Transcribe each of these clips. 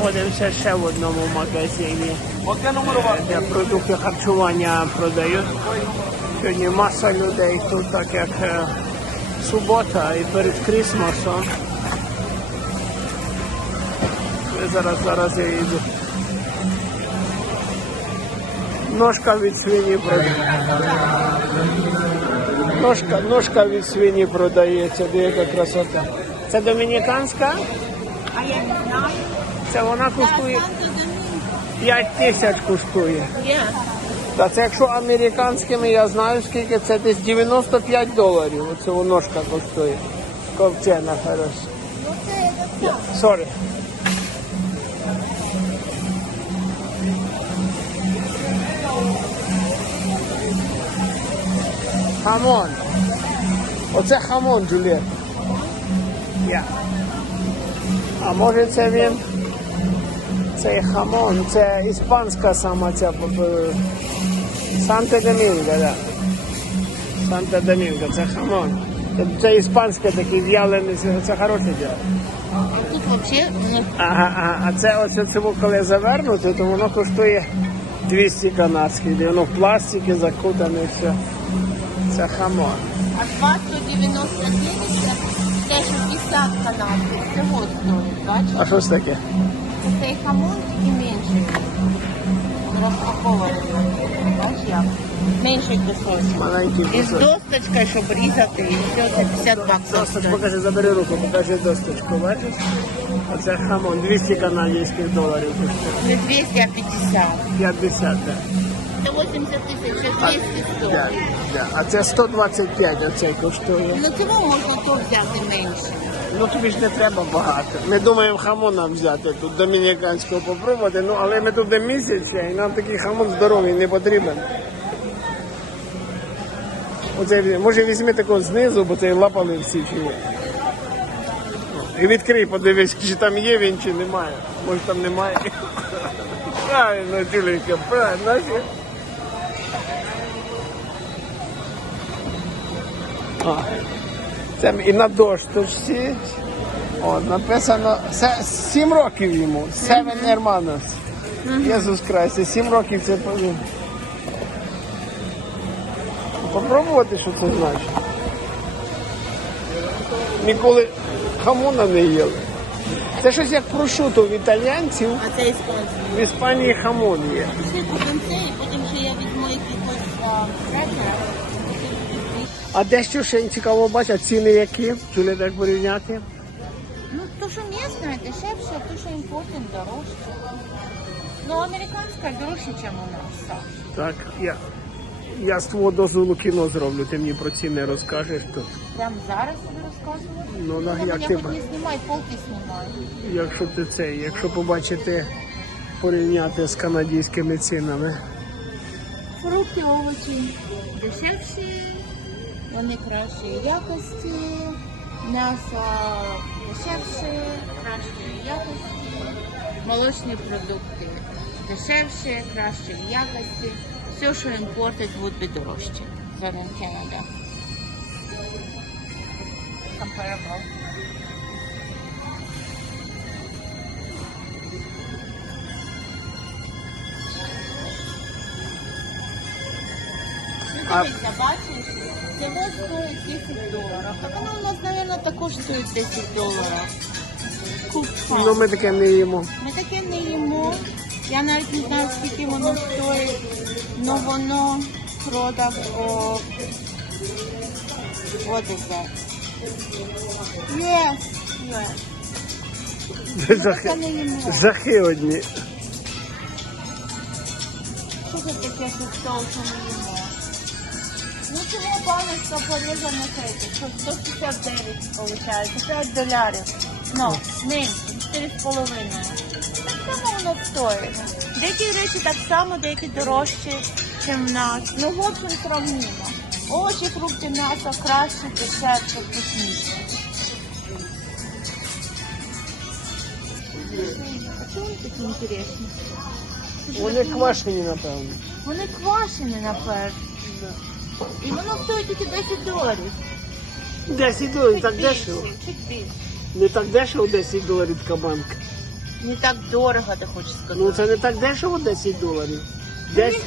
знаходимося ще в одному магазині, номерувати. де продукти харчування продають. Сьогодні маса людей тут, так як е, субота і перед Крісмасом. І зараз, зараз я йду. Ножка від свині продається. Ножка, ножка від свині продається, де яка красота. Це домініканська? А я не знаю. Це вона коштує 5 тисяч коштує. Та це якщо американськими, я знаю скільки, це десь 95 доларів. Оце ножка коштує. Ковчена хороша. Sorry. Хамон. Оце хамон, Джуліет. Я. А може це він? Цей хамон, це іспанська сама ця Санта Домінго, да. Санта Домінго, це хамон. Це, це іспанське такий в'ялений, це, це хороше діло. Тут взагалі Ага, ага. А це ось це коли завернути, то воно коштує 200 канадських, де воно в пластикі закутане все. Це хамон. а 299 це теж 50 канадських. Це от стоїть, бачиш? А що це таке? Цей хамон тільки менший. Розпакований. Бачиш як? Менший кусочок. Маленький І з досточкою, щоб різати, і все, це 50 баксів. Досточку, стоїть. покажи, забери руку, покажи досточку, бачиш? Оце хамон, 200 канадських доларів коштує. Не 200, а 50. 50, так. Це 80 тисяч, це 200 Да, стоїть. да. А це 125 оцей коштує. Ну цього можна то взяти менше. Ну тобі ж не треба багато. Ми думаємо хамона взяти тут домініканського попробувати, ну але ми тут де місяць ще, і нам такий хамон здоровий не потрібен. Оце, може візьми такого знизу, бо це лапали всі чи ні. І відкрий, подивись, чи там є він, чи немає. Може там немає. Правильно, Тюленька, правильно. А. Це і на всі. О, написано се- сім років йому. Seven Hermanos. Єсус Христе, сім років це по- Попробувати, що це значить. Ніколи хамона не їли. Це щось як прошуто в італійців, А це іспанський. в Іспанії хамон є. Ще потім це, і потім ще я візьму якихось а, крекер. А дещо ще цікаво бачити, а ціни які? Чули так порівняти? Ну, то, що місне, дешевше, то, що імпортне, дорожче. Ну, американська дорожче, ніж у нас. Так, я, я з твого дозволу кіно зроблю, ти мені про ціни розкажеш. То, Прям зараз тобі розказувати? ну, на, Я як мене ти, хоч не знімай, полки знімай. якщо ти це, якщо побачити, порівняти з канадськими цінами. Фрукти, овочі дешевші, вони кращої якості, м'ясо дешевше, кращої якості, молочні продукти дешевші, кращої якості. Все, що імпортить, буде дорожче. Зараз Canada. Comparable. А- Дивіться, бачиш, цього стоїть 10 доларів. Так воно у нас, мабуть, також стоїть 10 доларів. Купа. Ну ми таке не їмо. Ми таке не їмо. Я навіть не знаю, скільки воно стоїть, але воно продав о... That? Yes, yes. Жахи, не їмо. жахи одні. Що це таке, що стол, що не їмо? Ну чого баночка порізана? Що 169 виходить, 5 доларів. Ну, менше, 4,5. Так само воно стоїть. Деякі речі так само, деякі дорожчі, ніж в нас. Ну, в общем, сравнимо. Овочі, фрукти, м'ясо краще, дешевше, вкусніше. А чому такі інтересні? Вони квашені, напевно. Вони квашені, напевно. І воно стоїть тільки 10 доларів. 10 доларів, так дешево. чуть більше. Не так дешево 10 доларів така банка. Не так дорого, ти хочеш сказати. Ну це не так дешево 10 доларів. 10...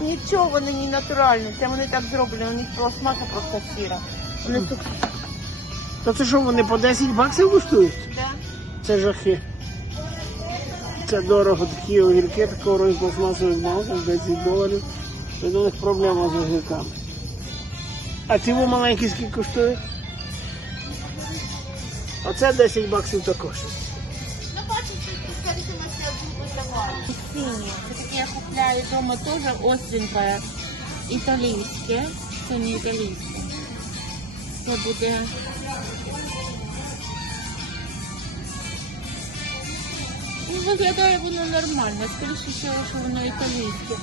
Нічого, вони не натуральні. Це вони так зроблені, у них пластмаса просто сіра. Вони тут... Та це що, вони по 10 баксів коштують? Да? Це жахи. Це дорого, такі огірки, такого роду пластмасових банках, 10 доларів. Це до них проблема з огірками. А ці маленькі скільки коштують? Оце 10 баксів також. Ну, бачите, це зависимості від групи товару. Сині. Це таке я купляю вдома теж остреньке. Італійське. Це не італійське. Це буде... виглядає воно нормально, скоріше всього, що воно італійське.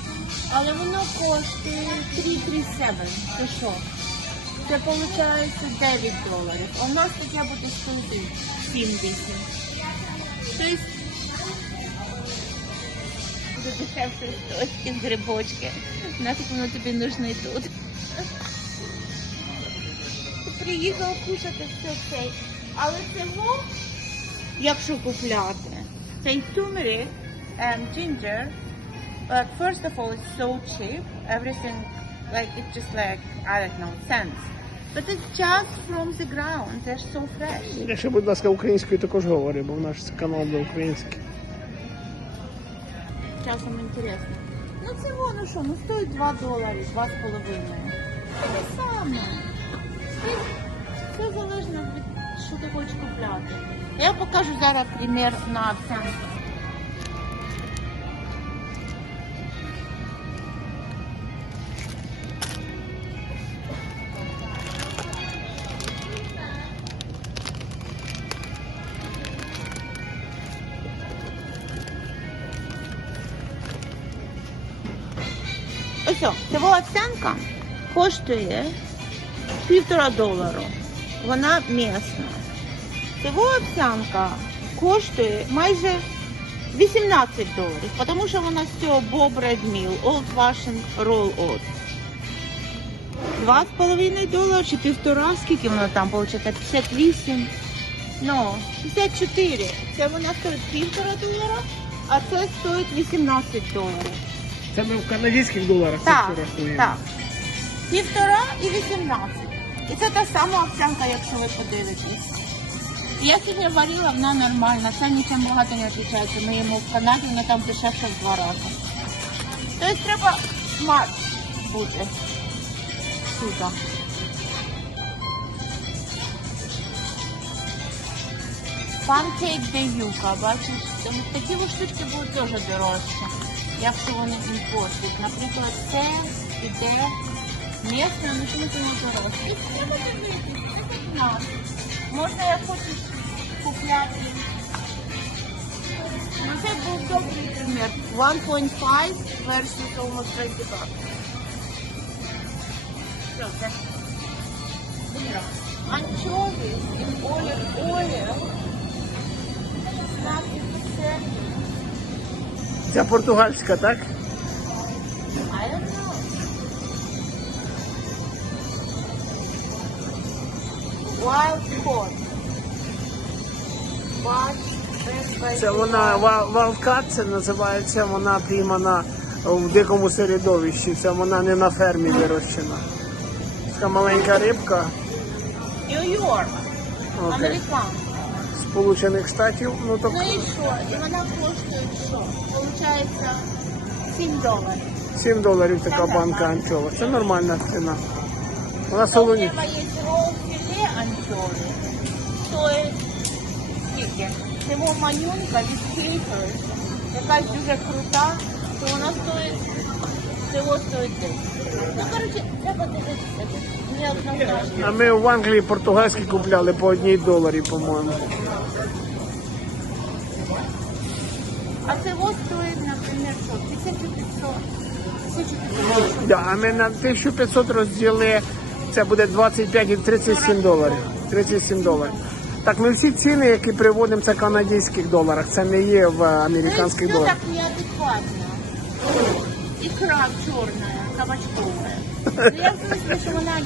Але воно коштує 337. Це що? Це виходить 9 доларів. А у нас таке буде стоїти 7-8. Тобто точки з грибочки. Нафіг воно тобі нужно і тут. Приїхав кушати все цей. Але цього, якщо купляти, цей turmeric and ginger, but first of all, it's so cheap. Everything, like, it's just like, I don't know, cents. But it's just from the ground. They're so fresh. Якщо, будь ласка, українською також говори, бо в наш канал до український. Часом інтересно. Ну це воно що, ну стоїть 2 долари, 2 з половиною. Те саме. Це залежно від що ти хочеш купляти. Я покажу зараз примір на овсянку. Ось, цього овсянка коштує півтора долару. Вона місна. Цього овсянка коштує майже 18 доларів, тому що вона з цього Bob Red Meal, Old Fashioned Roll Oat. Два з долара чи півтора, скільки воно там виходить? 58. Ну, 64. Це вона стоїть півтора долара, а це стоїть 18 доларів. Це ми в канадських доларах Так, так. Півтора і 18. І це та сама овсянка, якщо ви подивитесь. Я сьогодні варила, вона нормальна, це нічим багато не відрізняється. Ми їмо в Канаді, вона там дешевше в два рази. Тобто треба смак бути. Тут. Панкейк де юка, бачиш? Такі ось штучки будуть теж дорожчі, якщо вони імпортять. Наприклад, це іде місце, ну чому це не дорожче? Треба дивитися, це як нас. Можна як хочеш купляти. Ну це був добрий примір. 1.5 versus almost 20 bucks. Що це? Anchovies in olive oil. Ця португальська, так? I don't know. Wild caught. Це вона ва- валкат, це називається, вона піймана в дикому середовищі. Це вона не на фермі вирощена. Така маленька рибка Нью-Йорк. окей, Американ. Сполучених Штатів. Ну то Ну і що? І вона коштує що? Получається 7 доларів. 7 доларів така банка анчова. Це нормальна ціна. Вона солоні. Проблема є анчови. Стоїть скільки? Цього манюнка від кейфер, якась дуже крута, то вона стоїть, цього стоїть 10. Ну, коротше, треба дивитися. А ми в Англії португальські купляли по одній доларі, по-моєму. А цього стоїть, наприклад, що? 1500. 1500. Да, а ми на 1500 розділи, це буде 25 і 37 доларів. 37 доларів. Так, ми всі ціни, які приводимо, це в канадських доларах. Це не є в американських Ну, доларах. так неадекватно. Икра черная, кабачковая. Ну, я в смысле, что она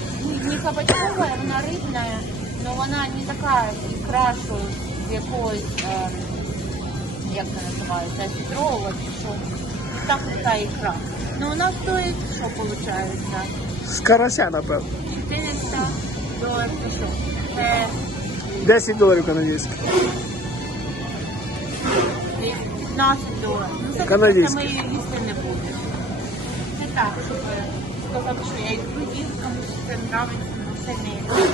не кабачковая, она рыбная. Ну вона не така ікра, що з якоїсь, е, як це називається, сідрова чи що. Так така ікра. Ну вона стоїть, що виходить? З карася, напевно. 400 доларів це що? Це 10 доларів канадських. 15 доларів. Ну це ми її їсти не будемо. Це так, щоб сказати, що я ікру їм, комусь це нравиться, але це не є.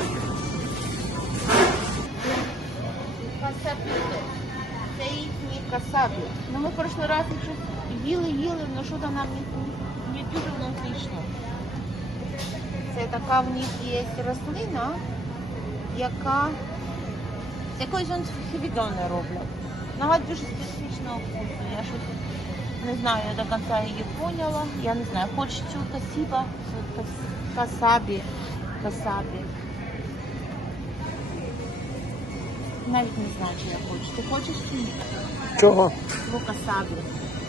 Це їхні касапі. Ну ми прошлий раз щось їли, їли, але що то нам не, не дуже воно зайшло. Це така в них є рослина, яка з він он фігідони роблять. Вона дуже специфічного вкусу. Я щось не знаю, я до кінця її поняла. Я не знаю, хоч цю касіба, касабі, касабі. Навіть не знаю, чи я хочу. Ти хочеш чи ні? Чого? Ну, касабі.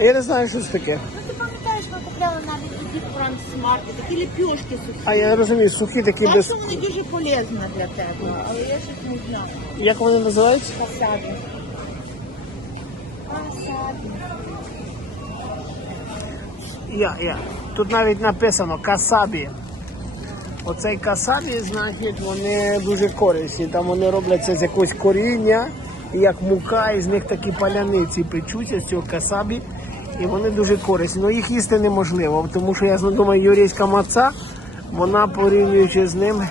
Я не знаю, що це таке. Ну ти пам'ятаєш, ми купляли навіть тоді в Францмаркет, такі ліпьошки сухі. А я розумію, сухі такі Так без. що вони дуже полезні для тебе, але я щось не знаю. Як вони називаються? Касабі. Касабі. Я, я. Тут навіть написано касабі. Оцей касабі, значить, вони дуже корисні. Там вони робляться з якогось коріння, і як мука, і з них такі паляниці печуться з цього касабі. І вони дуже корисні. Ну їх їсти неможливо, тому що я думаю, юрійська маца, вона порівнюючи з ним,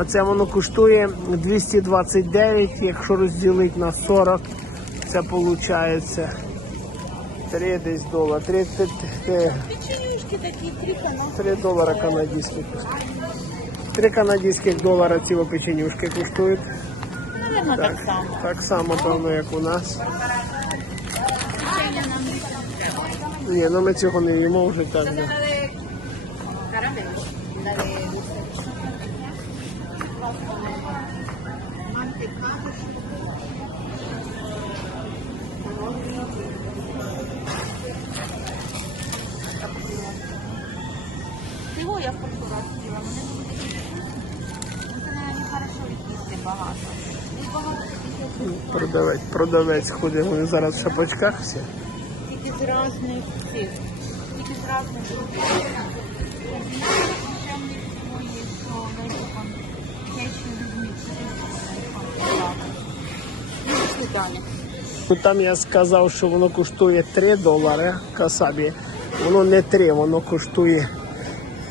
оце воно коштує 229, якщо розділити на 40, це виходить 3 десь долар. 3, 3, 3, Печенюшки такі, три канали. 3 долара канадських. 3 канадських долара ці печенюшки коштують. Так. Так само, певно, як у нас. Печення нам не треба. Ні, ну ми цього не їмо вже так. да. Карамель. Дали Його я в прошлый раз їла, вони були. Ну, Це, мабуть, хорошо їсти багато. Таких Продавець, продавець ходить, вони зараз в шапочках всі. Тільки з різних цих, тільки з різних групів. Ще в них свої, що випікан, печні людьми, Ну, Там я сказав, що воно коштує 3 долари касабі. Воно не 3, воно коштує.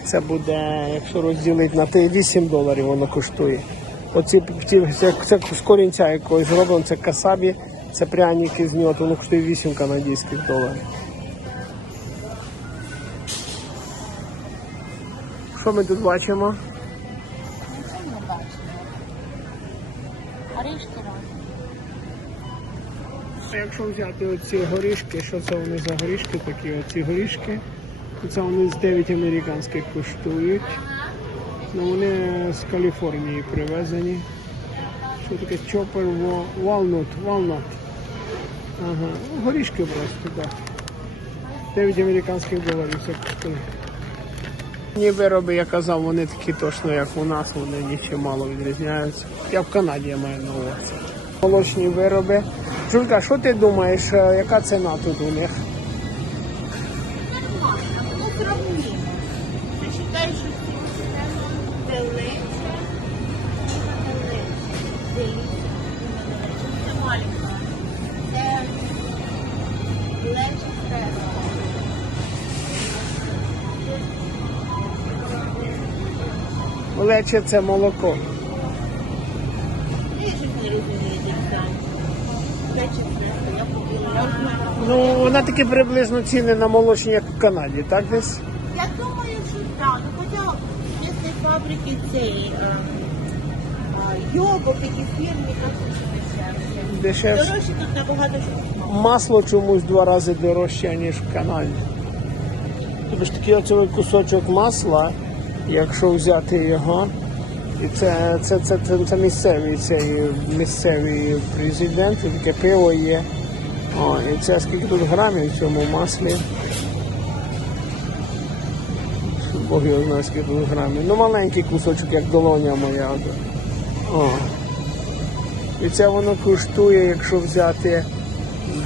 Це буде, якщо розділити на 3, 8 доларів воно коштує. Оці ці, це, це з корінця якогось зроблено, це касабі, це пряники з нього, то воно коштує 8 канадських доларів. Що ми тут бачимо? Нічого не бачимо. Орішки разом. Якщо взяти оці горішки, що це вони за горішки такі? Оці горішки. Це вони з 9 американських коштують. Ну, вони з Каліфорнії привезені. Що таке чопер walnut, walnut. Ага, ну, горішки просто, так. 9 американських доларів це коштує. Ні вироби, я казав, вони такі точно, як у нас, вони нічим мало відрізняються. Я в Канаді маю на увазі. Молочні вироби. Жулька, що ти думаєш, е, яка ціна тут у них? Лечі фреска. Лече це молоко. Я щось не розумію, як там. Лечі я купила. Ну, вона таки приблизно ціни на молочні, як в Канаді, так десь? Я думаю, що так. Ну, хоча після фабрики цей е, е, йогурт, які фірмі, то дешевше. Дешевше. Дорожче тут набагато що. Масло чомусь два рази дорожче, ніж в Канаді. Тобто ж такий оцей кусочок масла, якщо взяти його, і це, це, це, це, це місцевий цей місцевий президент, таке пиво є. О, і це скільки тут грамів в цьому маслі. Бог його знає, скільки тут грамів. Ну маленький кусочок, як долоня моя. О. І це воно коштує, якщо взяти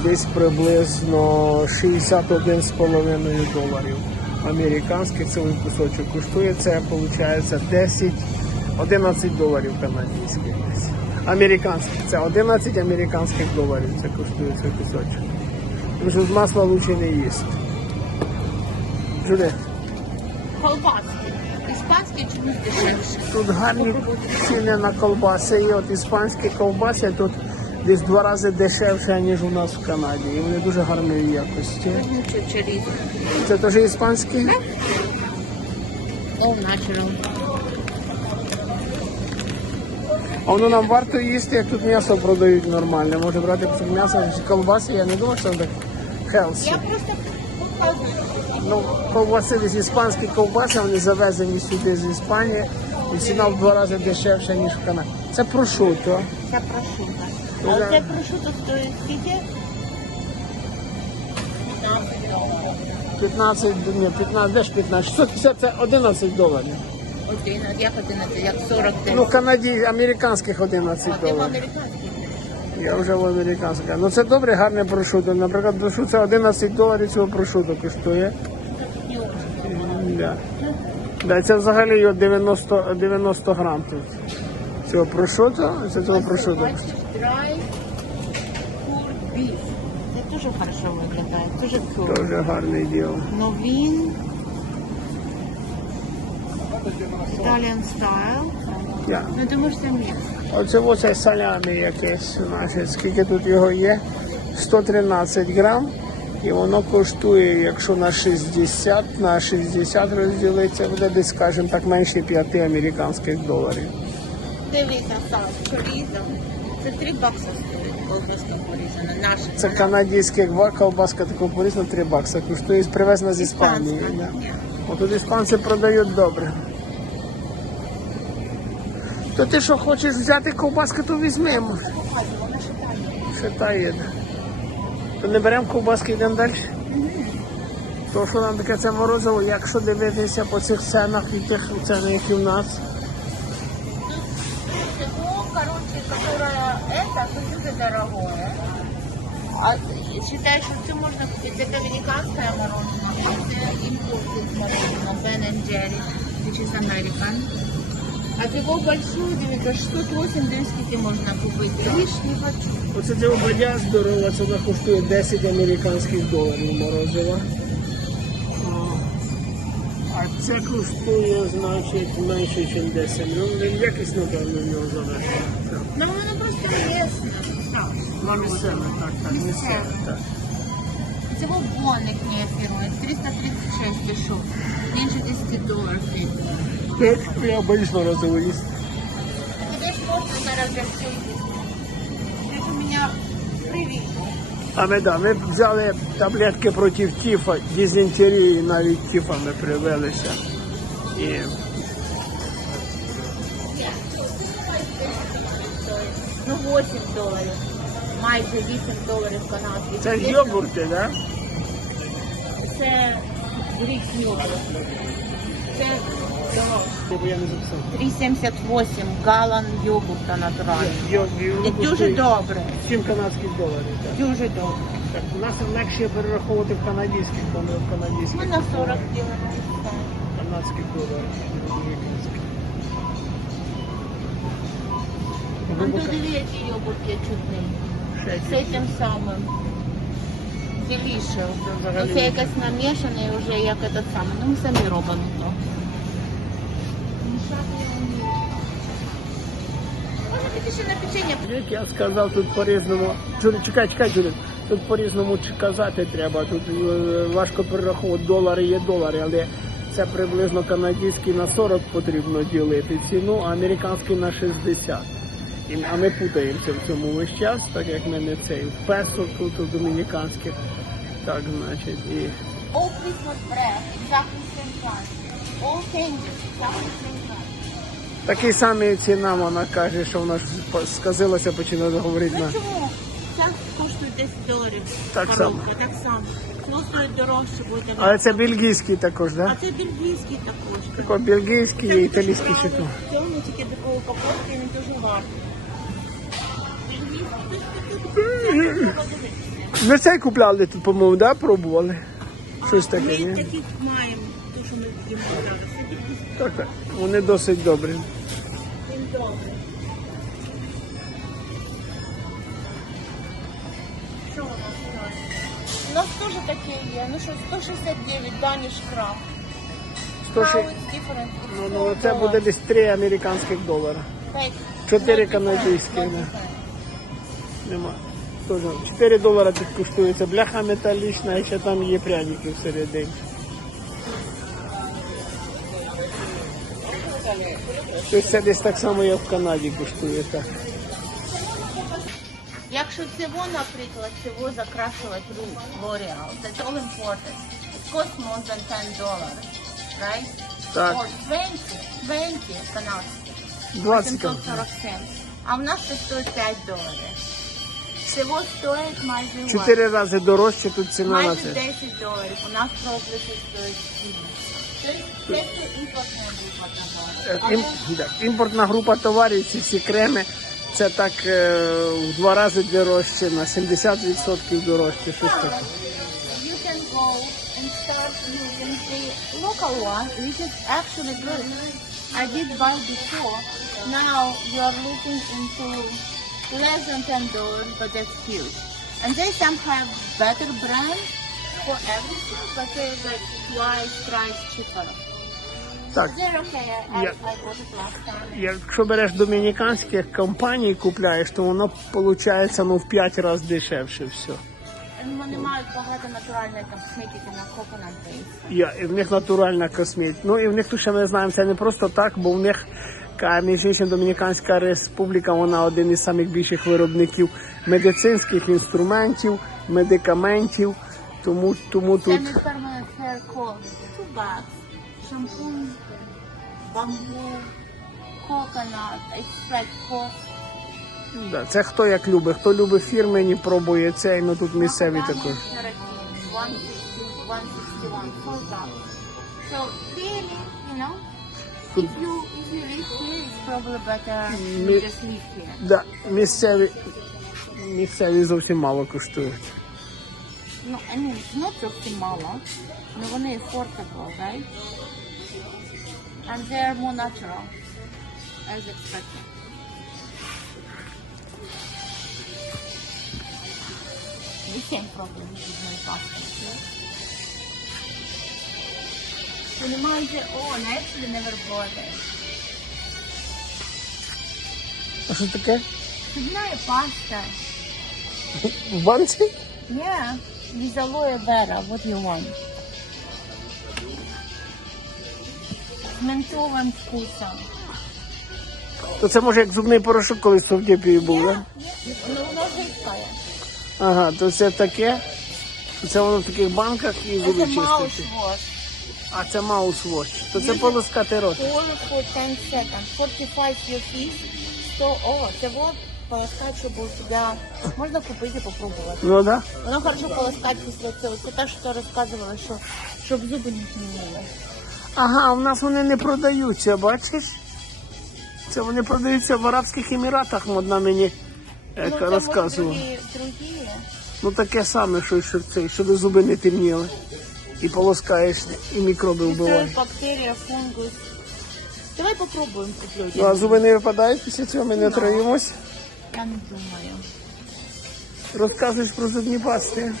десь приблизно 61,5 доларів. Американський цілий кусочок коштує це, виходить, 10, 11 доларів канадських. Американських. Це 11 американських доларів це коштує цей кусочок. Тому що з масла лучше не їсти. Жуде, Колбаски. Іспанські чомусь дешевше. тут гарні ціни на колбаси. І от іспанські колбаси тут десь два рази дешевше, ніж у нас в Канаді. І вони дуже гарної якості. Це теж іспанські? All natural. А воно нам варто їсти, як тут м'ясо продають нормальне. Може брати кусок м'яса, колбаси, я не думаю, що це так хелсі. Я просто. Ну, ковбаси десь іспанські ковбаси, вони завезені сюди з Іспанії. І ціна в два рази дешевша, ніж в Канаді. Це прошуто. Це прошута. А оце прошута стоїть скільки? 15, ні, 15, де ж 15? 650 це 11 доларів. Один, як 11, як 40 десь. Ну, Канаді, американських 11 А ти в доларів. Я вже в американських. Ну це добре, гарне прошуто. Наприклад, прошуто це 11 доларів цього прошуто коштує. Да. Да, це взагалі його 90, 90 грам тут. Цього прошуто, це цього прошуто. Бачиш, драй кур. Це дуже хорошо виглядає, дуже круто. Дуже гарне діло. Но він Italian style. Я. Ну тому що це м'ясо. Оце оце салямі якесь наше. Скільки тут його є? 113 грам. І воно коштує, якщо на 60, на 60 розділиться, буде десь, скажімо так, менше 5 американських доларів. Дивіться, сам порізав. Це 3 бакса стоїть, колбаска порізана. Наша. Це канадська гва- колбаска такого порізна 3 бакса. Коштує привезена з Іспанії. Да. Ні. От тут іспанці продають добре. То ти що хочеш взяти ковбаски, то візьмемо. Шитає. То не беремо ковбаски, йдемо далі. То що нам таке це морозиво, якщо дивитися по цих ценах і тих ценах, які в нас. Всего, короче, которое это, то дуже дорогое. А считаешь, что все можно купить? Это американское мороженое, это импортное мороженое, Ben Jerry, which is American. А такого большую, дивіться, 608 дивись, скільки можна купити. Ріж не хочу. Оце ця обадя здорова, це вона коштує 10 американських доларів морозива. А це коштує, значить, менше, ніж 10. Ну, він якість, напевно, в нього залежить. На місцеве, так, так, місцеве, так. Всего бонник не фирмы, 336 дешев. Меньше 10 долларов. Так, я боюсь морозиво їсти. Тебе ж можно зараз вже все Ти у мене привіт. А ми, да, ми взяли таблетки проти тифа, дизентерії, навіть тифа ми привелися. І Ну 8 доларів. Майже 8 доларів канадських. це ж йогурти? Да? Це грік йогурт. Це дорожче. Я не записав. 3,78 галан йогурта натуральний. Йо- І дуже добре. 7 канадських доларів. Так. Дуже добре. Так, у нас легше перераховувати в канадських, бо ми в канадських. Ми на 40 ділимо. канадських доларів. американських. Он тут йогурт є чудний. З цим самим. Взагалі Оце якесь намішане вже як це саме. Ну ми самі робимо то. Піти ще на печення. Як я сказав, тут по-різному. Чекай, чекай, Джулі. Тут по-різному чи- казати треба. Тут е, важко перераховувати долари є долари, але це приблизно канадський на 40 потрібно ділити ціну, а американський на 60. І, а ми путаємося в цьому весь час, так як ми не цей в песо тут у домініканських. Так, значить, і All Christmas bread, exactly same price. All changes, exactly same price. такий самий ціна вона каже, що вона сказилася, починає говорити на. Ну чому? Це коштує 10 доларів. Так коробка, Так само. Це стоїть дорожче, буде. Але це бельгійський також, А це бельгійський також. Такий бельгійський і італійський дуже то. В цьому тільки такого упаковке, они тоже важны. Ви цей купляли тут, по-моєму, да? пробували? Щось таке, Ми ні? таких маємо, то, що ми їм купляли. Так, так. Вони досить добрі. Він добре. Що у нас? У нас теж таке є. Ну що, 169 Danish Craft. 106. How it's different? It's Ну, ну, це буде десь 3 американських долара. П'ять. чотири Not канадські, да. Нема. Тоже 4 долара тут коштується бляха металічна, і ще там є пряники всередині. Тобто це десь так само, як в Канаді коштує. Так. Якщо цього, наприклад, цього закрашувати рук L'Oreal, that's all important. It costs more than 10 dollars, right? Так. Or 20, 20 канадських. 20 747. А в нас це стоїть 5 доларів. Всього стоїть майже? Чотири рази дорожче тут ціна на майже це. 10 доларів. У нас просто стоїть 7. Тобто це все імпортне випадка Е, ім- да, Імпортна група товарів, ці всі креми, це так е, в два рази дорожче, на 70% дорожче. Щось таке. You can go and start using the local one, which is actually good. I did buy before. Now you are looking into less than ten dollars, but that's huge. And they some have better brand for everything, but they're like twice price cheaper. Так, They're okay. I, Yeah. I bought it last time. якщо береш домініканських компаній купляєш, то воно виходить ну, в 5 разів дешевше все. And вони мають багато натуральної косметики на coconut base. Я, і в них натуральна косметика. Ну і в них тут ще ми знаємо, це не просто так, бо в них між Домініканська Республіка, вона один із самих більших виробників медицинських інструментів, медикаментів. Тому, тому тут. Two bags. Shampoo, bamboo, coconut, да, це хто як любить. Хто любить фірмені, пробує цей, ну тут місцеві також. keratin, 160, 161, four. So really, you know, if you if you live here, it's probably better you Me- just live here. Да, місцеві, місцеві зовсім мало коштують. No, I mean, not зовсім мало, но вони affordable, right? And they're more natural, as expected. The same problem with my pasta. Понимаете, oh, and I actually never bought it. А що таке? Зубная паста. В банці? Yeah, with aloe vera, what you want. С ментовым вкусом. То це може як зубний порошок колись в Совдєпії був, так? Ну, воно жидкое. Ага, то це таке. Це воно в таких банках і зуби Это чистити. маусвош. А це маусвош. То це полоскати рот. For 10 seconds. 45 your. 100, о, це вот полоскать, щоб у тебя... Можна купити і попробувати. Ну да. Воно хорошо полоскать після цього. Це те, що розказувала, що щоб зуби не гнили. Ага, у нас вони не продаються, бачиш? Це вони продаються в Арабських Еміратах, одна мені е, Ну, це, розказувала. другі, другі. Ну таке саме, що, що це, щоб зуби не темніли. І полоскаєш, і мікроби Це вбиваєш. бактерія, фунгус. Давай попробуємо куплю. Ну а зуби не випадають після цього, ми не отруїмось. Я не думаю. Розказуєш про зубні пасти.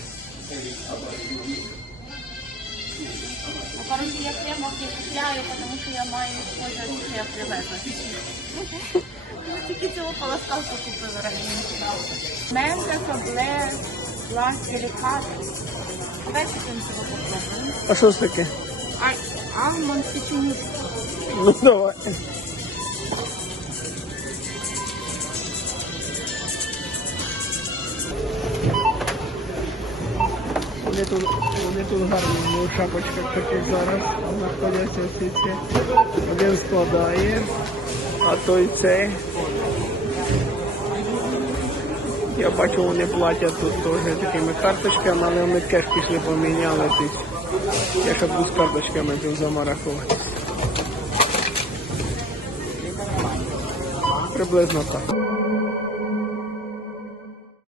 Ну, короче, я кремов не купляю, потому что я маю использовать, что я привезла. Ну, тільки цього полоскалку купила раніше. Менка, собле, лас, делікат. Давай потім цього попробуємо. А що ж таке? Ай, алмонд печенюшка. Ну давай. Вони тут, вони тут гарні в шапочках таких зараз знаходяться всі ці. Один складає, а той цей. Я бачу, вони платять тут теж такими карточками, але вони кеш пішли поміняли. Я ще буду з карточками тут замарахувати. Приблизно так.